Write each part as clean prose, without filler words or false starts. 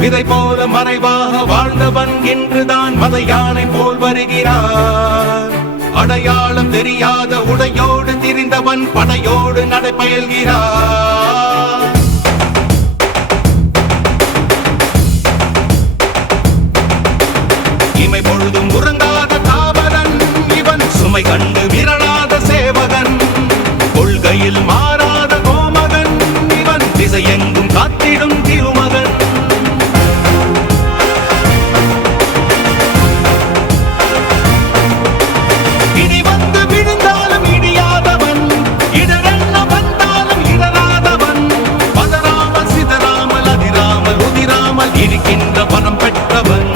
விதை போல மறைவாக வாழ்ந்தவன் இன்றுதான் மத யானை போல் வருகிறார். அடையாளம் தெரியாத உடையோடு திரிந்தவன் படையோடு நடைபயல்கிறார். இமை பொழுதும் உறங்காத தாவரன் இவன், சுமை கண்டு விரலாத சேவகன், கொள்கையில் மாறாத கோமகன் இவன், திசையெங்கும் காத்திடும் திருமகன். இடி வந்து விழுந்தாலும் இடியாதவன், இடரென்ன வந்தாலும் இடராதவன், பதறாமல் சிதறாமல் அதிராமல் உதிராமல் இருக்கின்ற பணம் பெற்றவன்.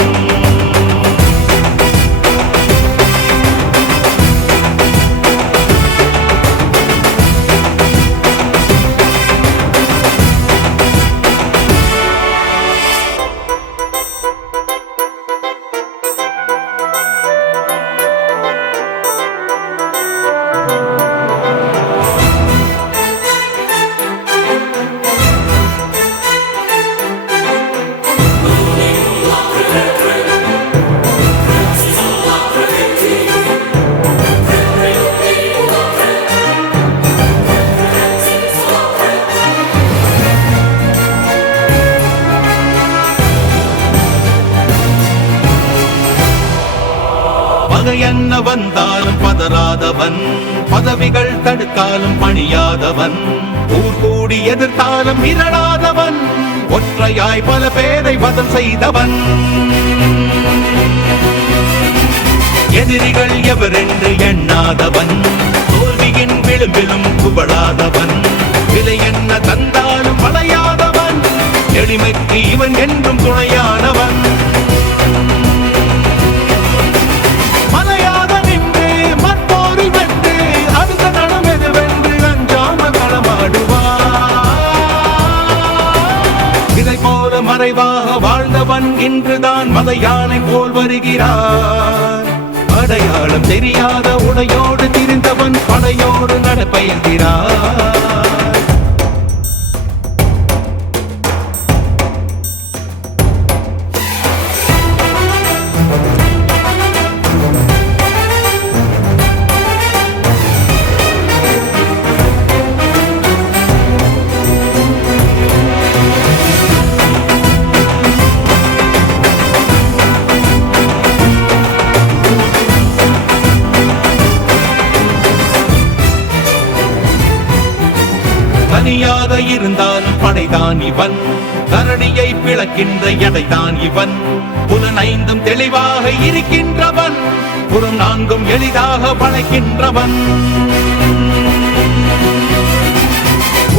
என்ன வந்தாலும் பதறாதவன், பதவிகள் தடுத்தாலும் பணியாதவன், ஊர் கூடி எதிர்த்தாலும் மிரளாதவன், ஒற்றையாய் பல பேரை வதம் செய்தவன். எதிரிகள் எவரென்று எண்ணாதவன், தோல்வியின் விளிம்பிலும் குவளாதவன், விலை என்ன தந்தாலும் வளையாதவன், எளிமைக்கு இவன் என்றும் துணையானவன். மறைவாக வாழ்ந்தவன் இன்றுதான் மத யானை போல் வருகிறார். அடையாளம் தெரியாத உடையோடு திரிந்தவன் படையோடு நடைபயல்கிறார். தனியாக இருந்தாலும் படைதான் இவன், தரணியை பிளக்கின்ற எடைதான் இவன், புலனைந்தும் தெளிவாக இருக்கின்றவன், புறம் நான்கும் எளிதாக படைக்கின்றவன்.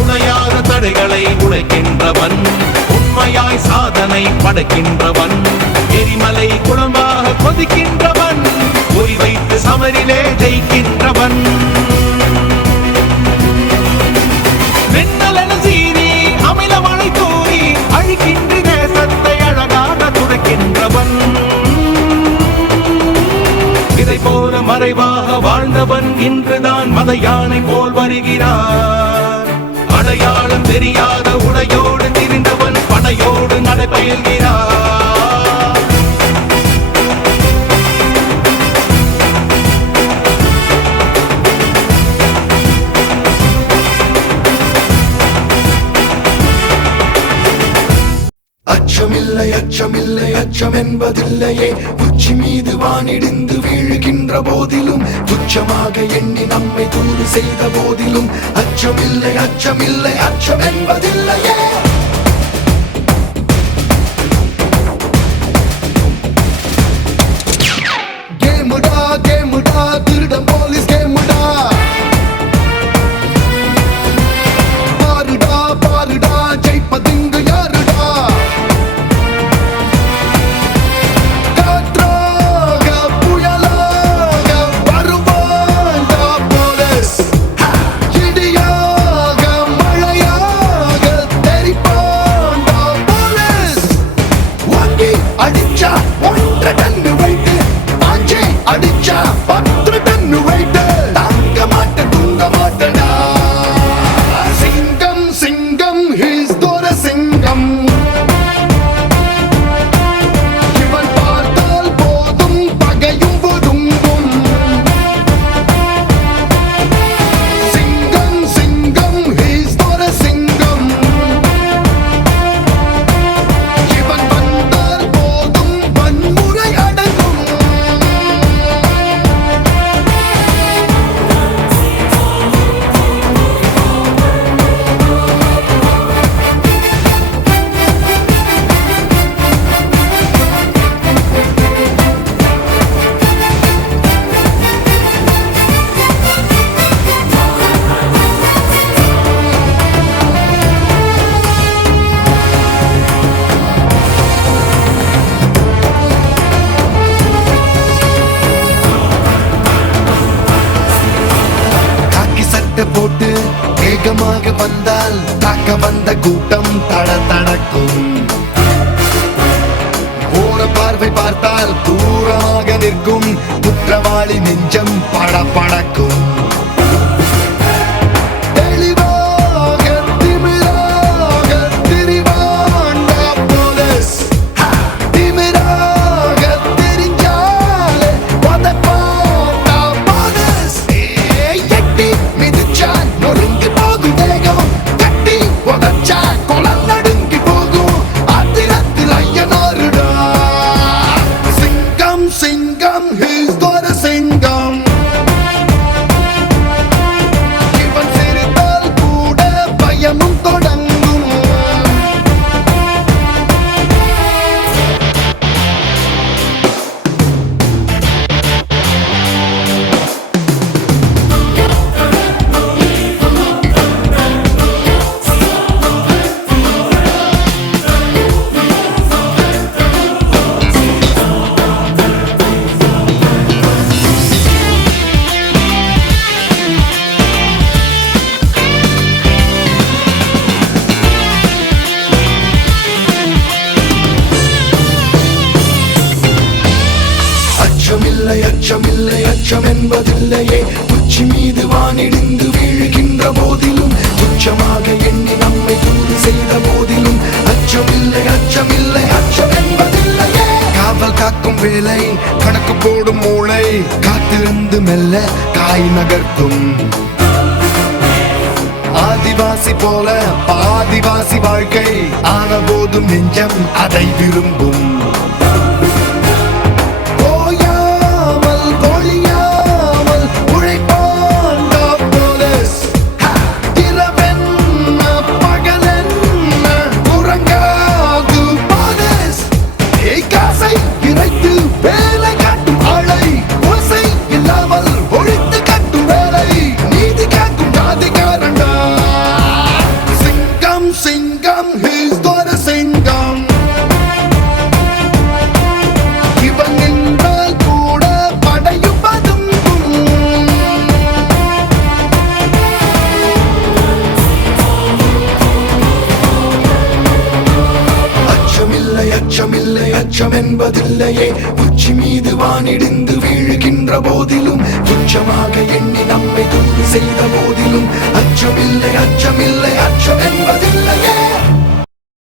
உடையாத தடைகளை உடைக்கின்றவன், உண்மையாய் சாதனை படைக்கின்றவன், எரிமலை குளமாக கொதிக்கின்றவன், குறி வைத்து சமரிலே ஜெயிக்கின்றவன். மறைவாக வாழ்ந்தவன் இன்றுதான் மத யானை போல் வருகிறார். அடையாளம் தெரியாத உடையோடு திரிந்தவன் படையோடு நடைபயல்கிறார். அச்சமில்லை அச்சமில்லை அச்சம் என்பதில்லையே, உச்சி மீது வானிடிந்து வீழுகின்ற போதிலும், துச்சமாக எண்ணி நம்மை தூது செய்த போதிலும், அச்சமில்லை அச்சமில்லை அச்சம் என்பதில்லையே. கேமுடா கேமுடா திருடம் போலீஸ் கேமுடா, பாருடா பாருடா ஜெயிப்பதிங்கு யாருடா. வந்தால் தாக்க வந்த கூட்டம் தடதடக்கும். போன பார்வை பார்த்தால் தூரமாக நிற்கும் குற்றவாளி நெஞ்சம் படபடக்கும். தெளிவாக திமிராக திரிவாண்டா போலீஸ். திமிராக தெரிஞ்சாலே உதைப்பாண்டா போலீஸ். எட்டி மிதிச்சா நொறுங்கி போகும் தேகம். கட்டி உதைச்சா குளம் நடுங்கி போகும். ஆத்திரத்தில் ஐயனாருடா. சிங்கம் சிங்கம் he's got a சிங்கம். இவன் சிரித்தால் கூட பயமும் தொடங்கும். அச்சமில்லை அச்சமில்லை அச்சம் என்பதில்லையே. உச்சி மீது வானிடிந்து வீழுகின்ற போதிலும் துச்சமாக எண்ணி நம்மை துன்பு செய்த போதிலும் அச்சமில்லை அச்சமில்லை அச்சம் என்பதில்லையே. காவல் காக்கும் வேலை கணக்கு போடும் மூளை காத்திருந்து மெல்ல காய் நகர்த்தும். ஆதிவாசி போல பாதிவாசி வாழ்க்கை ஆன போதும் நெஞ்சம் அதை விரும்பும். ஓயாமல் பொழியாமல் உழைப்பாண்டா போலீஸ். இரவென்ன பகலென்ன உறங்காது போலீஸ். காசை இறைத்து வேலை காட்டும் ஆளை ஓசை இல்லாமல் ஒழித்து கட்டும் வேலை நீதி காக்கும் ஜாதிகாரண்டா. சிங்கம் சிங்கம் he's got a சிங்கம். இவன் நின்றால் கூட படையும் பதுங்கும். அச்சமில்லை அச்சமில்லை அச்சம் என்பதில்லையே. உச்சி மீது வானிடிந்து வீழுகின்ற போதிலும் துச்சமாக எண்ணி நம்மை துன்பு செய்த போதிலும் அச்சமில்லை அச்சமில்லை அச்சம் என்பதில்லையே.